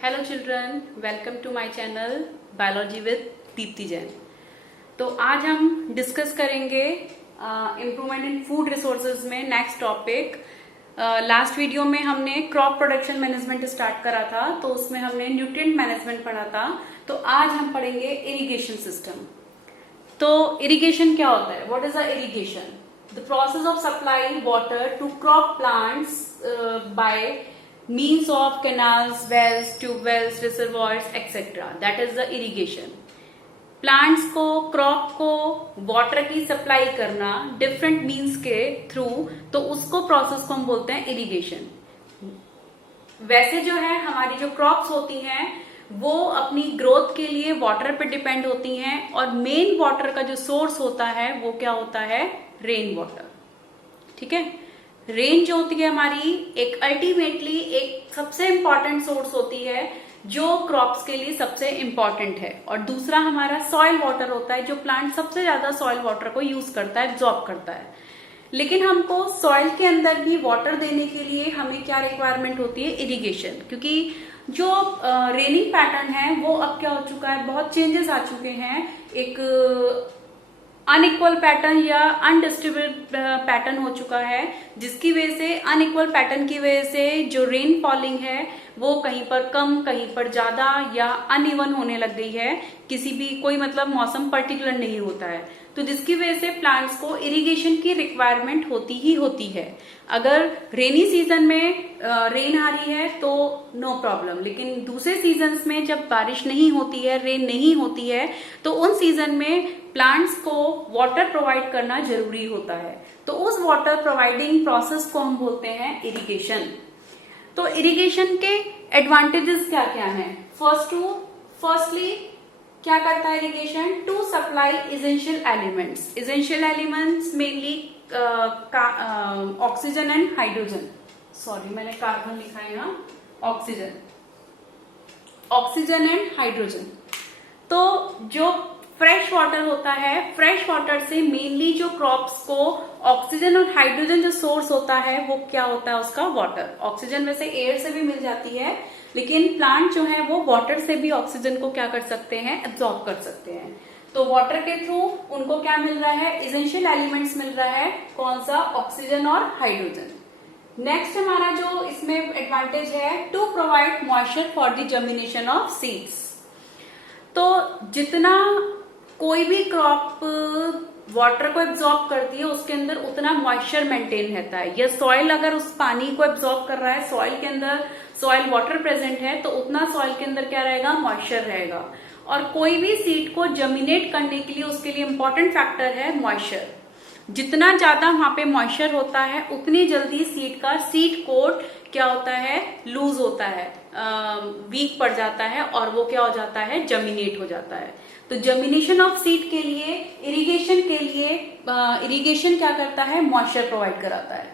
Hello children, welcome to my channel biology with Deepti Jain. तो आज हम डिस्कस करेंगे इम्प्रूवमेंट इन फूड रिसोर्सेज में नेक्स्ट टॉपिक। लास्ट वीडियो में हमने क्रॉप प्रोडक्शन मैनेजमेंट स्टार्ट करा था, तो उसमें हमने न्यूट्रिएंट मैनेजमेंट पढ़ा था। तो आज हम पढ़ेंगे इरिगेशन सिस्टम। तो इरिगेशन क्या होता है? What is the irrigation? The process of supplying water to crop plants by means of canals, wells, tube wells, reservoirs, etc. That is the irrigation. Plants को, क्रॉप को वाटर की supply करना different means के through, तो उसको process को हम बोलते हैं इरिगेशन। वैसे जो है हमारी जो क्रॉप्स होती हैं वो अपनी ग्रोथ के लिए वाटर पे डिपेंड होती हैं, और मेन वाटर का जो सोर्स होता है वो क्या होता है? Rain water. ठीक है, रेन जो होती है हमारी एक अल्टीमेटली एक सबसे इंपॉर्टेंट सोर्स होती है जो क्रॉप्स के लिए सबसे इंपॉर्टेंट है। और दूसरा हमारा सॉइल वाटर होता है, जो प्लांट सबसे ज्यादा सॉइल वाटर को यूज करता है, एब्जॉर्ब करता है। लेकिन हमको सॉइल के अंदर भी वाटर देने के लिए हमें क्या रिक्वायरमेंट होती है? इरिगेशन। क्योंकि जो रेनिंग पैटर्न है वो अब क्या हो चुका है, बहुत चेंजेस आ चुके हैं। एक अनइक्वल पैटर्न या अनडिस्ट्रीब्यूटेड पैटर्न हो चुका है, जिसकी वजह से अनइक्वल पैटर्न की वजह से जो रेन फॉलिंग है वो कहीं पर कम, कहीं पर ज्यादा या अनइवन होने लग गई है। किसी भी कोई मतलब मौसम पर्टिकुलर नहीं होता है, तो जिसकी वजह से प्लांट्स को इरिगेशन की रिक्वायरमेंट होती ही होती है। अगर रेनी सीजन में रेन आ रही है तो नो प्रॉब्लम, लेकिन दूसरे सीजन्स में जब बारिश नहीं होती है, रेन नहीं होती है, तो उन सीजन में प्लांट्स को वाटर प्रोवाइड करना जरूरी होता है। तो उस वाटर प्रोवाइडिंग प्रोसेस को हम बोलते हैं इरिगेशन। तो इरिगेशन के एडवांटेजेस क्या क्या हैं? फर्स्टली क्या करता है irrigation? To supply essential elements. Essential elements mainly oxygen and hydrogen. Sorry, मैंने कार्बन लिखा है यहाँ, ऑक्सीजन एंड हाइड्रोजन। तो जो फ्रेश वाटर होता है, फ्रेश वाटर से मेनली जो क्रॉप्स को ऑक्सीजन और हाइड्रोजन जो सोर्स होता है वो क्या होता है? उसका वाटर। ऑक्सीजन वैसे एयर से भी मिल जाती है, लेकिन प्लांट जो है वो वाटर से भी ऑक्सीजन को क्या कर सकते हैं? एब्जॉर्ब कर सकते हैं। तो वाटर के थ्रू उनको क्या मिल रहा है? इसेंशियल एलिमेंट्स मिल रहा है। कौन सा? ऑक्सीजन और हाइड्रोजन। नेक्स्ट हमारा जो इसमें एडवांटेज है, to provide moisture for the germination of seeds. तो जितना कोई भी क्रॉप वाटर को एब्जॉर्ब करती है उसके अंदर उतना मॉइस्चर मेंटेन रहता है। या सॉइल अगर उस पानी को एब्जॉर्ब कर रहा है, सॉइल के अंदर सॉइल वाटर प्रेजेंट है, तो उतना सॉइल के अंदर क्या रहेगा? मॉइस्चर रहेगा। और कोई भी सीड को जर्मिनेट करने के लिए उसके लिए इंपॉर्टेंट फैक्टर है मॉइस्चर। जितना ज्यादा वहां पे मॉइस्चर होता है उतनी जल्दी सीड का सीड कोट क्या होता है? लूज होता है, वीक पड़ जाता है, और वो क्या हो जाता है? जर्मिनेट हो जाता है। तो जर्मिनेशन ऑफ सीड के लिए इरिगेशन इरिगेशन क्या करता है? मॉइस्चर प्रोवाइड कराता है।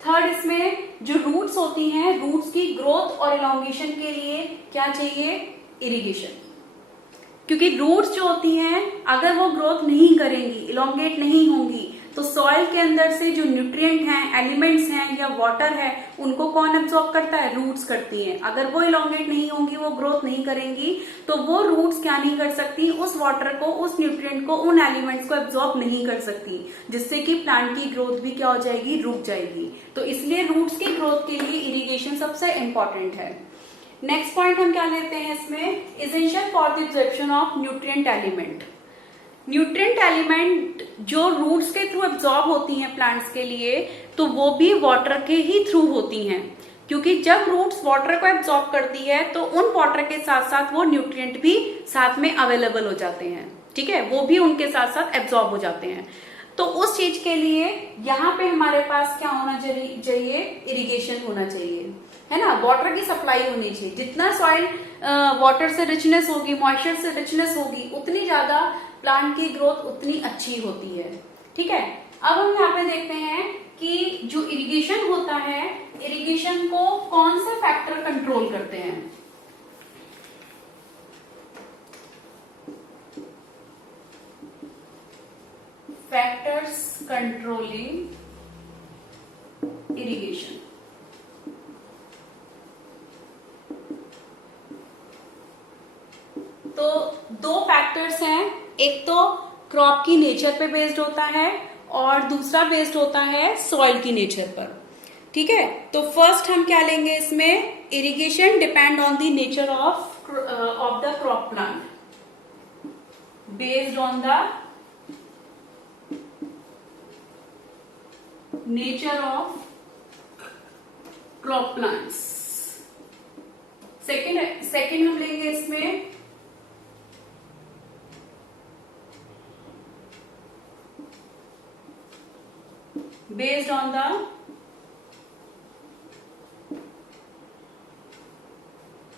थर्ड, इसमें जो रूट्स होती हैं, रूट्स की ग्रोथ और इलॉन्गेशन के लिए क्या चाहिए? इरिगेशन। क्योंकि रूट्स जो होती हैं अगर वो ग्रोथ नहीं करेंगी, इलॉन्गेट नहीं होंगी, तो सॉइल के अंदर से जो न्यूट्रिएंट हैं, एलिमेंट्स हैं या वाटर है, उनको कौन एब्जॉर्ब करता है? रूट्स करती हैं। अगर वो इलॉन्गेट नहीं होंगी, वो ग्रोथ नहीं करेंगी, तो वो रूट्स क्या नहीं कर सकती? उस वाटर को, उस न्यूट्रिएंट को, उन एलिमेंट्स को एब्जॉर्ब नहीं कर सकती, जिससे कि प्लांट की ग्रोथ भी क्या हो जाएगी? रुक जाएगी। तो इसलिए रूट्स की ग्रोथ के लिए इरिगेशन सबसे इंपॉर्टेंट है। नेक्स्ट पॉइंट हम क्या लेते हैं इसमें? Essential for the absorption of nutrient element. Nutrient element जो रूट्स के थ्रू एब्जॉर्ब होती हैं प्लांट्स के लिए, तो वो भी वाटर के ही थ्रू होती हैं। क्योंकि जब रूट्स वाटर को एब्जॉर्ब करती है तो उन वाटर के साथ साथ वो न्यूट्रिएंट भी साथ में अवेलेबल हो जाते हैं। ठीक है, वो भी उनके साथ साथ एब्जॉर्ब हो जाते हैं। तो उस चीज के लिए यहाँ पे हमारे पास क्या होना चाहिए? इरिगेशन होना चाहिए, है ना। वाटर की सप्लाई होनी चाहिए। जितना सॉइल वाटर से रिचनेस होगी, मॉइस्चर से रिचनेस होगी, उतनी ज्यादा प्लांट की ग्रोथ उतनी अच्छी होती है। ठीक है, अब हम यहाँ पे देखते हैं कि जो इरिगेशन होता है, इरिगेशन को कौन से फैक्टर कंट्रोल करते हैं? Factors controlling irrigation. दो फैक्टर्स हैं, एक तो क्रॉप की नेचर पे बेस्ड होता है और दूसरा बेस्ड होता है सॉइल की नेचर पर। ठीक है, तो फर्स्ट हम क्या लेंगे इसमें, irrigation depend on the nature of the crop plant, based on the nature of crop plants. Second हम लेंगे इसमें based on the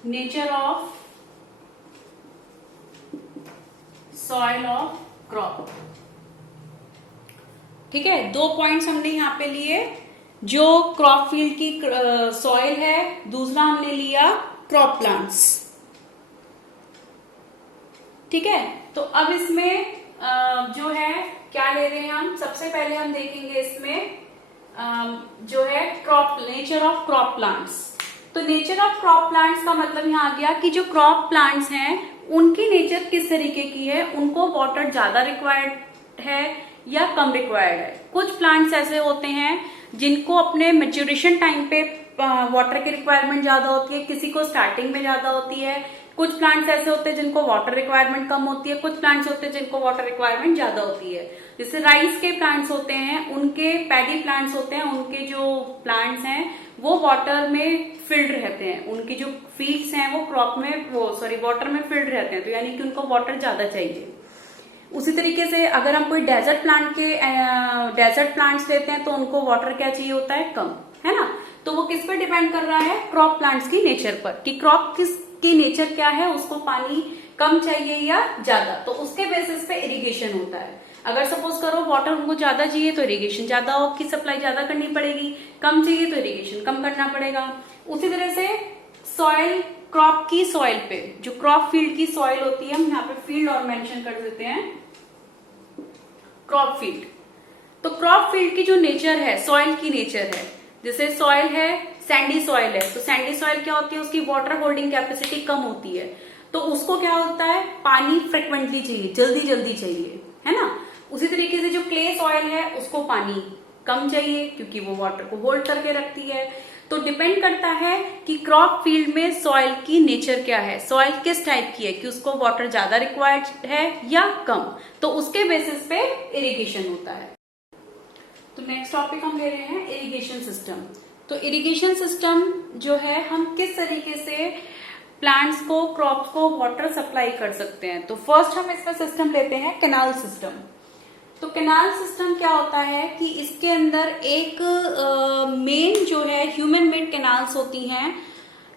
nature of soil of crop. ठीक है, दो पॉइंट्स हमने यहां पे लिए, जो क्रॉप फील्ड की सॉइल है, दूसरा हमने लिया क्रॉप प्लांट्स। ठीक है, तो अब इसमें जो है क्या ले रहे हैं हम, सबसे पहले हम देखेंगे इसमें जो है crop, nature of crop plants. तो नेचर ऑफ क्रॉप प्लांट्स का मतलब यहाँ आ गया कि जो क्रॉप प्लांट्स हैं उनकी नेचर किस तरीके की है, उनको वाटर ज्यादा रिक्वायर्ड है या कम रिक्वायर्ड है। कुछ प्लांट्स ऐसे होते हैं जिनको अपने मैच्योरेशन टाइम पे वाटर की रिक्वायरमेंट ज्यादा होती है, किसी को स्टार्टिंग में ज्यादा होती है। कुछ प्लांट्स ऐसे होते हैं जिनको वाटर रिक्वायरमेंट कम होती है, कुछ प्लांट्स होते हैं जिनको वाटर रिक्वायरमेंट ज्यादा होती है। जैसे राइस के प्लांट्स होते हैं, उनके पैडी प्लांट्स होते हैं, उनके जो प्लांट्स हैं वो वाटर में फिल्ड रहते हैं, उनकी जो फील्ड्स हैं वो क्रॉप में वाटर में फिल्ड रहते हैं, तो यानी कि उनको वाटर ज्यादा चाहिए। उसी तरीके से अगर हम कोई डेजर्ट प्लांट्स लेते हैं तो उनको वाटर क्या चाहिए होता है, कम, है ना। तो वो किस पर डिपेंड कर रहा है, क्रॉप प्लांट्स की नेचर पर, कि क्रॉप की नेचर क्या है, उसको पानी कम चाहिए या ज्यादा, तो उसके बेसिस पे इरिगेशन होता है। अगर सपोज करो वाटर उनको ज्यादा चाहिए तो इरिगेशन ज्यादा की सप्लाई ज्यादा करनी पड़ेगी, कम चाहिए तो इरिगेशन कम करना पड़ेगा। उसी तरह से सॉइल, क्रॉप की सॉइल पे, जो क्रॉप फील्ड की सॉइल होती है, हम यहाँ पे फील्ड और मेंशन कर देते हैं, क्रॉप फील्ड। तो क्रॉप फील्ड की जो नेचर है, सॉइल की नेचर है, जैसे सॉइल है, सैंडी सॉइल है, तो सैंडी सॉइल क्या होती है, उसकी वाटर होल्डिंग कैपेसिटी कम होती है, तो उसको क्या होता है, पानी फ्रिक्वेंटली चाहिए, जल्दी जल्दी चाहिए, है ना। उसी तरीके से जो क्ले सॉइल है उसको पानी कम चाहिए क्योंकि वो वाटर को होल्ड करके रखती है। तो डिपेंड करता है कि क्रॉप फील्ड में सॉइल की नेचर क्या है, सॉइल किस टाइप की है, कि उसको वाटर ज्यादा रिक्वायर्ड है या कम, तो उसके बेसिस पे इरिगेशन होता है। तो नेक्स्ट टॉपिक हम ले रहे हैं इरिगेशन सिस्टम। तो इरिगेशन सिस्टम जो है, हम किस तरीके से प्लांट्स को, क्रॉप्स को वाटर सप्लाई कर सकते हैं। तो फर्स्ट हम इसमें सिस्टम लेते हैं कैनाल सिस्टम। तो कैनाल सिस्टम क्या होता है कि इसके अंदर एक मेन जो है ह्यूमन मेड कैनाल्स होती हैं,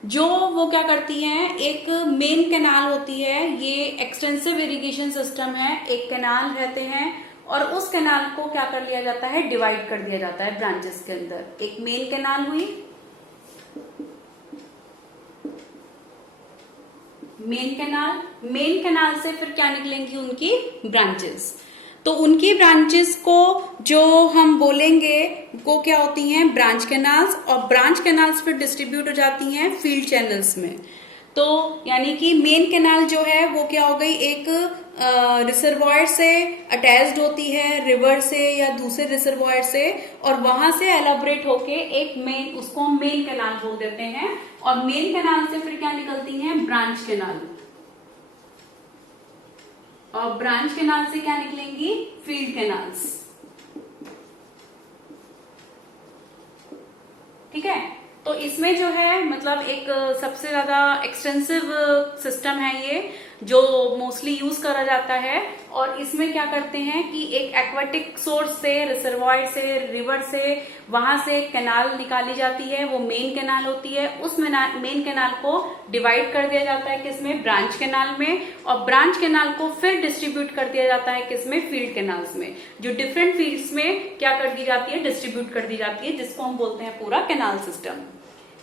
जो वो क्या करती हैं, एक मेन कैनाल होती है, ये एक्सटेंसिव इरिगेशन सिस्टम है, एक कैनाल रहते हैं और उस कैनाल को क्या कर लिया जाता है, डिवाइड कर दिया जाता है ब्रांचेस के अंदर। एक मेन कैनाल हुई, मेन कैनाल से फिर क्या निकलेंगी, उनकी ब्रांचेस। तो उनकी ब्रांचेस को जो हम बोलेंगे वो क्या होती हैं, ब्रांच कैनाल्स, और ब्रांच कैनाल्स फिर डिस्ट्रीब्यूट हो जाती हैं फील्ड चैनल्स में। तो यानी कि मेन कैनाल जो है वो क्या हो गई, एक रिजर्वॉयर से अटैच्ड होती है, रिवर से या दूसरे रिजर्वॉयर से, और वहां से एलाबोरेट होके एक मेन, उसको हम मेन कैनाल बोल देते हैं। और मेन कैनाल से फिर क्या निकलती हैं, ब्रांच कैनाल, और ब्रांच कैनाल से क्या निकलेंगी, फील्ड कैनाल्स। ठीक है, तो इसमें जो है मतलब एक सबसे ज्यादा एक्सटेंसिव सिस्टम है ये, जो मोस्टली यूज करा जाता है। और इसमें क्या करते हैं कि एक एक्वाटिक सोर्स से, रिजर्वॉयर से, रिवर से, वहां से एक कैनाल निकाली जाती है, वो मेन कैनाल होती है। उस मेन कैनाल को डिवाइड कर दिया जाता है किसमें, ब्रांच कैनाल में, और ब्रांच कैनाल को फिर डिस्ट्रीब्यूट कर दिया जाता है किसमें, फील्ड कैनाल्स में, जो डिफरेंट फील्ड्स में क्या कर दी जाती है, डिस्ट्रीब्यूट कर दी जाती है, जिसको हम बोलते हैं पूरा कैनाल सिस्टम।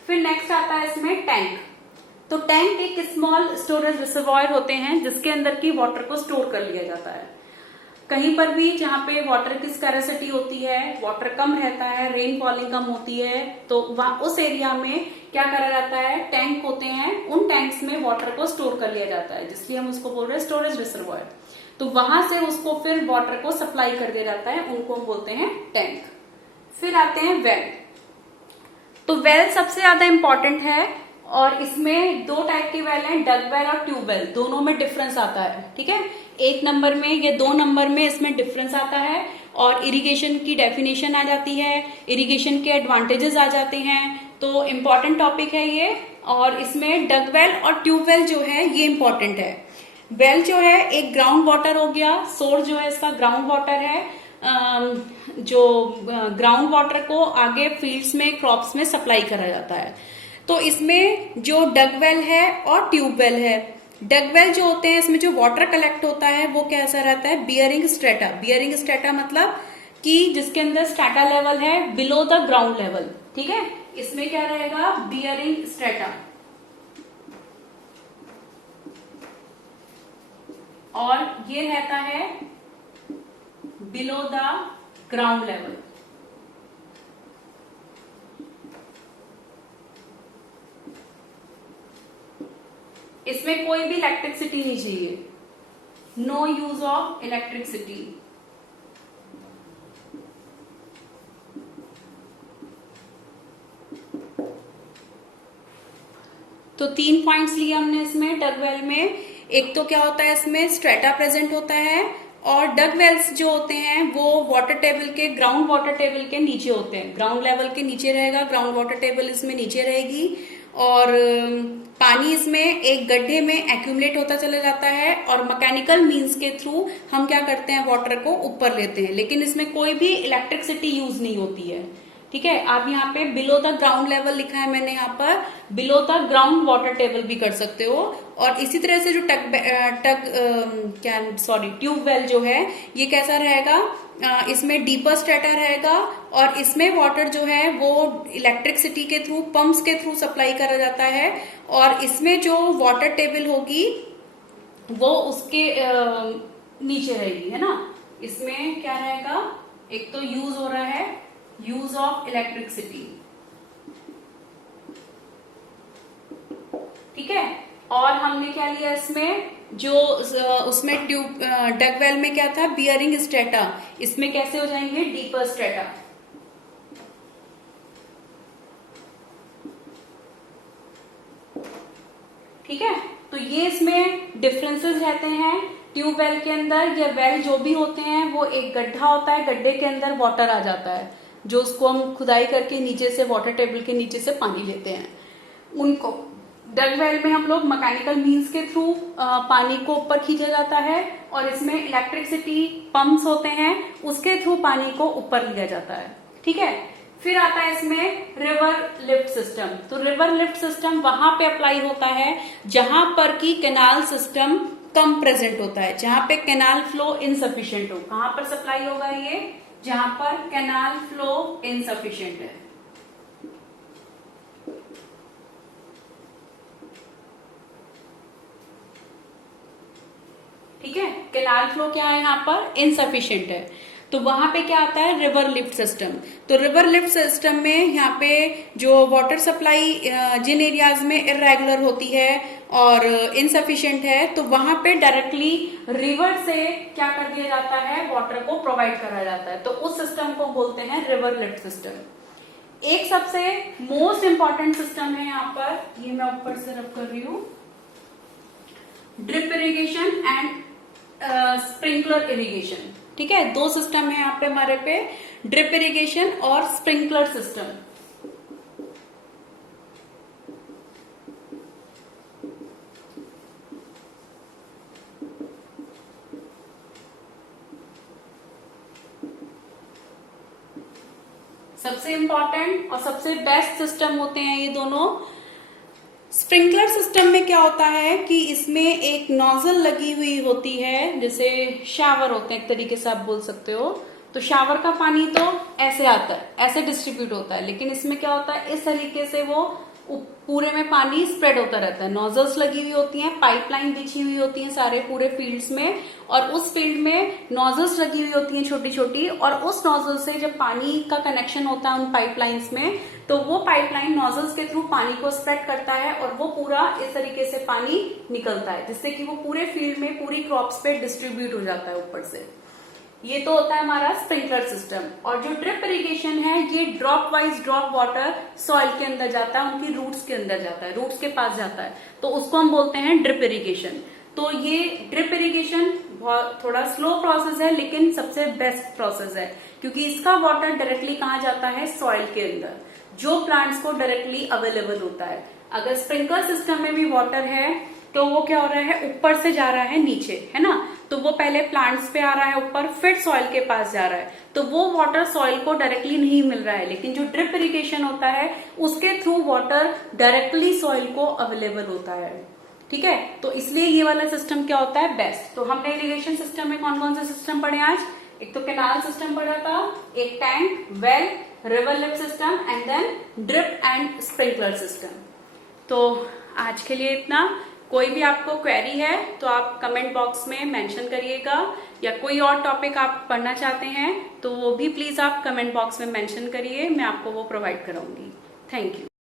फिर नेक्स्ट आता है इसमें टैंक। तो टैंक एक स्मॉल स्टोरेज रिजर्वॉयर होते हैं जिसके अंदर की वाटर को स्टोर कर लिया जाता है। कहीं पर भी जहाँ पे वाटर की स्कैरेसिटी होती है, वाटर कम रहता है, रेन फॉलिंग कम होती है, तो वहां उस एरिया में क्या करा जाता है, टैंक होते हैं, उन टैंक्स में वाटर को स्टोर कर लिया जाता है, जिसलिए हम उसको बोल रहे हैं स्टोरेज रिजर्वॉयर। तो वहां से उसको फिर वाटर को सप्लाई कर दिया जाता है, उनको हम बोलते हैं टैंक। फिर आते हैं वेल। तो वेल सबसे ज्यादा इंपॉर्टेंट है, और इसमें दो टाइप के वेल हैं, डग वेल और ट्यूब वेल, दोनों में डिफरेंस आता है। ठीक है, 1 नंबर में या 2 नंबर में इसमें डिफरेंस आता है, और इरिगेशन की डेफिनेशन आ जाती है, इरिगेशन के एडवांटेजेस आ जाते हैं। तो इम्पॉर्टेंट टॉपिक है ये, और इसमें डग वेल और ट्यूब वेल जो है ये इंपॉर्टेंट है। वेल जो है एक ग्राउंड वाटर हो गया, सोर्स जो है इसका ग्राउंड वाटर है, जो ग्राउंड वाटर को आगे फील्ड्स में, क्रॉप्स में सप्लाई करा जाता है। तो इसमें जो डग वेल है और ट्यूब वेल है, डग वेल जो होते हैं इसमें जो वाटर कलेक्ट होता है वो कैसा रहता है, बियरिंग स्ट्रेटा। बियरिंग स्ट्रेटा मतलब कि जिसके अंदर स्ट्रेटा लेवल है बिलो द ग्राउंड लेवल। ठीक है, इसमें क्या रहेगा, बियरिंग स्ट्रेटा, और ये रहता है बिलो द ग्राउंड लेवल। इसमें कोई भी इलेक्ट्रिसिटी नहीं चाहिए, नो यूज ऑफ इलेक्ट्रिसिटी। तो 3 पॉइंट्स लिए हमने इसमें डग वेल में। एक तो क्या होता है, इसमें स्ट्रेटा प्रेजेंट होता है, और डग वेल्स जो होते हैं वो वाटर टेबल के, ग्राउंड वाटर टेबल के नीचे होते हैं, ग्राउंड लेवल के नीचे रहेगा, ग्राउंड वाटर टेबल इसमें नीचे रहेगी, और पानी इसमें एक गड्ढे में एक्यूमुलेट होता चला जाता है, और मैकेनिकल मींस के थ्रू हम क्या करते हैं, वाटर को ऊपर लेते हैं, लेकिन इसमें कोई भी इलेक्ट्रिसिटी यूज नहीं होती है। ठीक है, आप यहाँ पे बिलो द ग्राउंड लेवल लिखा है मैंने, यहाँ पर below the ground water table भी कर सकते हो। और इसी तरह से जो ट्यूब वेल जो है ये कैसा रहेगा, इसमें डीपर स्ट्रेटा रहेगा, और इसमें वाटर जो है वो इलेक्ट्रिसिटी के थ्रू, पंप्स के थ्रू सप्लाई करा जाता है, और इसमें जो वाटर टेबल होगी वो उसके नीचे रहेगी, है ना। इसमें क्या रहेगा, एक तो यूज हो रहा है, यूज ऑफ इलेक्ट्रिसिटी। ठीक है, और हमने क्या लिया इसमें, जो उसमें ट्यूब डग वेल में क्या था, बियरिंग स्ट्रेटा, इसमें कैसे हो जाएंगे, डीपर स्ट्रेटा। ठीक है, तो ये इसमें डिफरेंसेस रहते हैं। ट्यूब वेल के अंदर या वेल जो भी होते हैं वो एक गड्ढा होता है, गड्ढे के अंदर वाटर आ जाता है, जो उसको हम खुदाई करके नीचे से, वाटर टेबल के नीचे से पानी लेते हैं। उनको डग वेल में हम लोग मैकेनिकल मींस के थ्रू पानी को ऊपर खींचा जाता है, और इसमें इलेक्ट्रिसिटी पंप्स होते हैं, उसके थ्रू पानी को ऊपर लिया जाता है। ठीक है, फिर आता है इसमें रिवर लिफ्ट सिस्टम। तो रिवर लिफ्ट सिस्टम वहां पे अप्लाई होता है जहां पर की कैनाल सिस्टम कम प्रेजेंट होता है, जहां पे कैनाल फ्लो इनसफिशिएंट हो। कहां पर सप्लाई होगा ये, जहां पर कैनाल फ्लो इनसफिशिएंट है। ठीक है, कैनाल फ्लो क्या है, यहाँ पर इनसफिशिएंट है, तो वहां पे क्या आता है, रिवर लिफ्ट सिस्टम। तो रिवर लिफ्ट सिस्टम में यहाँ पे जो वाटर सप्लाई जिन एरियाज में इरेगुलर होती है और इनसफिशिएंट है, तो वहां पे डायरेक्टली रिवर से क्या कर दिया जाता है, वाटर को प्रोवाइड करा जाता है, तो उस सिस्टम को बोलते हैं रिवर लिफ्ट सिस्टम। एक सबसे मोस्ट इंपॉर्टेंट सिस्टम है यहाँ पर, ये मैं ऊपर से रब कर रही हूं, drip irrigation and sprinkler irrigation. ठीक है, 2 सिस्टम है यहाँ पे हमारे पे, ड्रिप इरिगेशन और स्प्रिंकलर सिस्टम। सबसे इंपॉर्टेंट और सबसे बेस्ट सिस्टम होते हैं ये दोनों। स्प्रिंकलर सिस्टम में क्या होता है कि इसमें एक नोजल लगी हुई होती है, जैसे शावर होते हैं एक तरीके से आप बोल सकते हो। तो शावर का पानी तो ऐसे आता है, ऐसे डिस्ट्रीब्यूट होता है, लेकिन इसमें क्या होता है, इस तरीके से वो पूरे में पानी स्प्रेड होता रहता है, नोजल्स लगी हुई होती हैं, पाइपलाइन बिछी हुई होती है सारे पूरे फील्ड्स में, और उस फील्ड में नोजल्स लगी हुई होती हैं छोटी छोटी, और उस नोजल से जब पानी का कनेक्शन होता है उन पाइपलाइंस में, तो वो पाइपलाइन नोजल्स के थ्रू पानी को स्प्रेड करता है और वो पूरा इस तरीके से पानी निकलता है, जिससे कि वो पूरे फील्ड में पूरी क्रॉप्स पे डिस्ट्रीब्यूट हो जाता है ऊपर से। ये तो होता है हमारा स्प्रिंकलर सिस्टम। और जो ड्रिप इरिगेशन है, ये drop wise drop water soil के अंदर जाता है, उनकी रूट्स के अंदर जाता है, रूट्स के पास जाता है, तो उसको हम बोलते हैं ड्रिप इरिगेशन। तो ये ड्रिप इरिगेशन बहुत थोड़ा स्लो प्रोसेस है, लेकिन सबसे बेस्ट प्रोसेस है, क्योंकि इसका वाटर डायरेक्टली कहाँ जाता है, सॉइल के अंदर, जो प्लांट्स को डायरेक्टली अवेलेबल होता है। अगर स्प्रिंकलर सिस्टम में भी वाटर है तो वो क्या हो रहा है, ऊपर से जा रहा है नीचे, है ना, तो वो पहले प्लांट्स पे आ रहा है ऊपर, फिर सॉइल के पास जा रहा है, तो वो वाटर सॉइल को डायरेक्टली नहीं मिल रहा है। लेकिन जो ड्रिप इरिगेशन होता है उसके थ्रू वाटर डायरेक्टली सॉइल को अवेलेबल होता है। ठीक है, तो इसलिए ये वाला सिस्टम क्या होता है, बेस्ट। तो हमने इरिगेशन सिस्टम में कौन कौन से सिस्टम पढ़े आज, एक तो कैनाल सिस्टम पढ़ा था, एक tank, well, river lift system, and then drip and sprinkler system. तो आज के लिए इतना। कोई भी आपको क्वेरी है तो आप कमेंट बॉक्स में मेंशन करिएगा, या कोई और टॉपिक आप पढ़ना चाहते हैं तो वो भी प्लीज आप कमेंट बॉक्स में मेंशन करिए, मैं आपको वो प्रोवाइड कराऊंगी। Thank you.